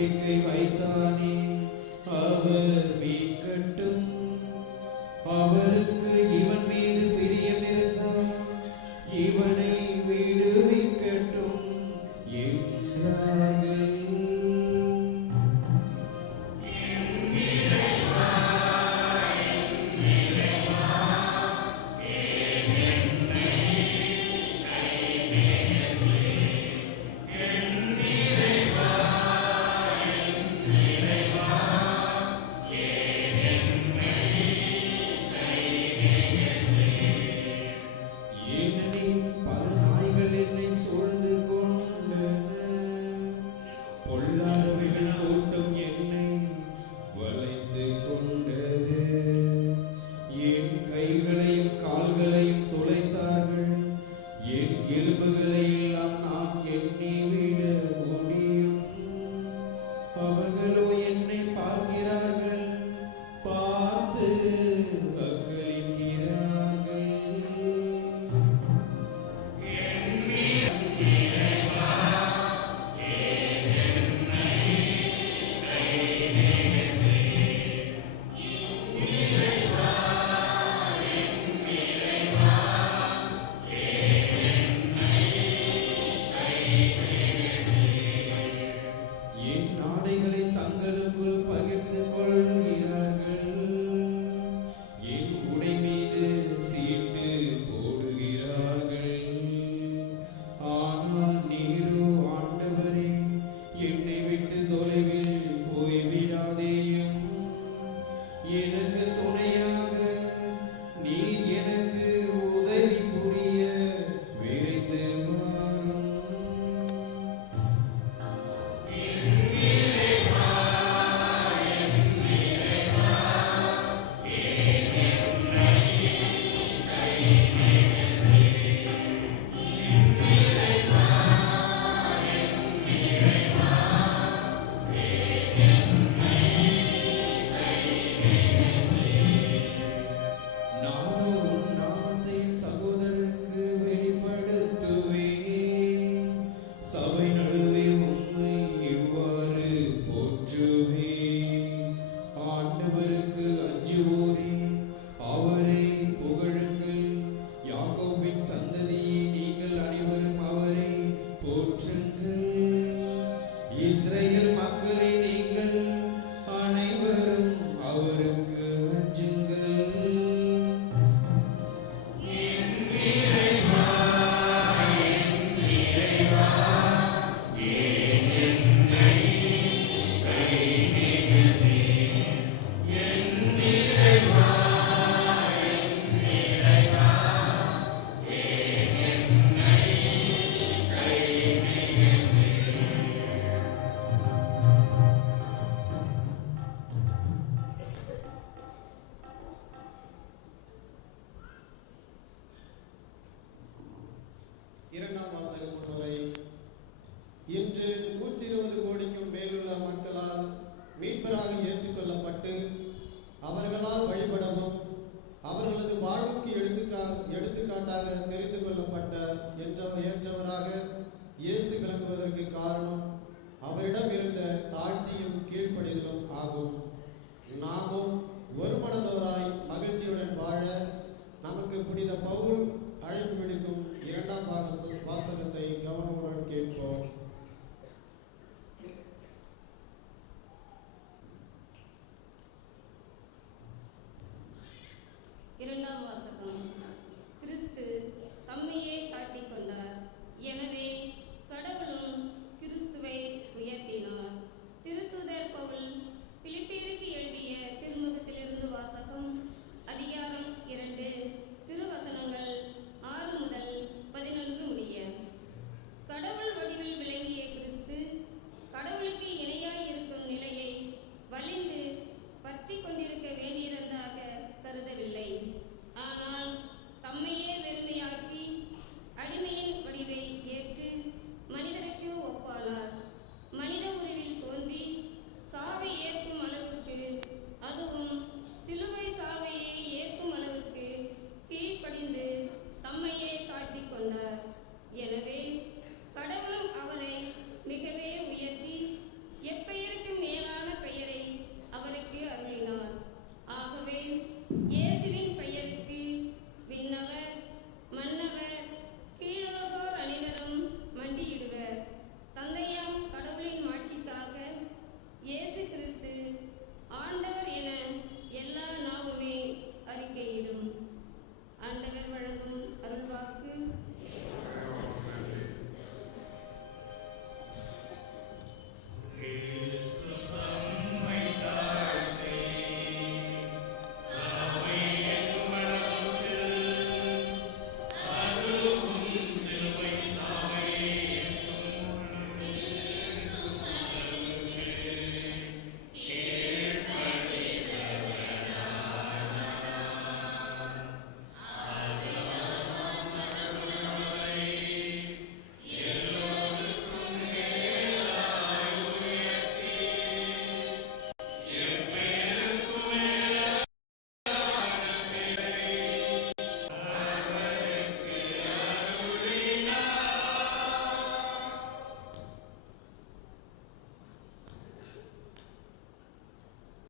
நம்பிக்கை வைத்தானே? அவர் மீட்கட்டும் அவருக்கு இவன் மீது பிரியம் இருந்தால் இவனை இன்று நூற்றி இருபது கோடிக்கும் மேலுள்ள மக்களால் மீட்பராக ஏற்றுக்கொள்ளப்பட்டு அவர்களால் வழிபடவும் அவர்களது வாழ்வுக்கு எடுத்துக்கா எடுத்துக்காட்டாக தெரிந்து கொள்ளப்பட்ட என்ற ஏற்றவராக இயேசு விளங்குவதற்கு காரணம் அவரிடம் இருந்த தாழ்ச்சியும் கீழ்ப்படிதலும் ஆகும். நாமும் ஒருமனதோராய் மகிழ்ச்சியுடன் வாழ நமக்கு புனித பவுல் அழைப்பு விடுக்கும் இரண்டாம் வாசகத்தை கவனமுடன் கேட்போம்.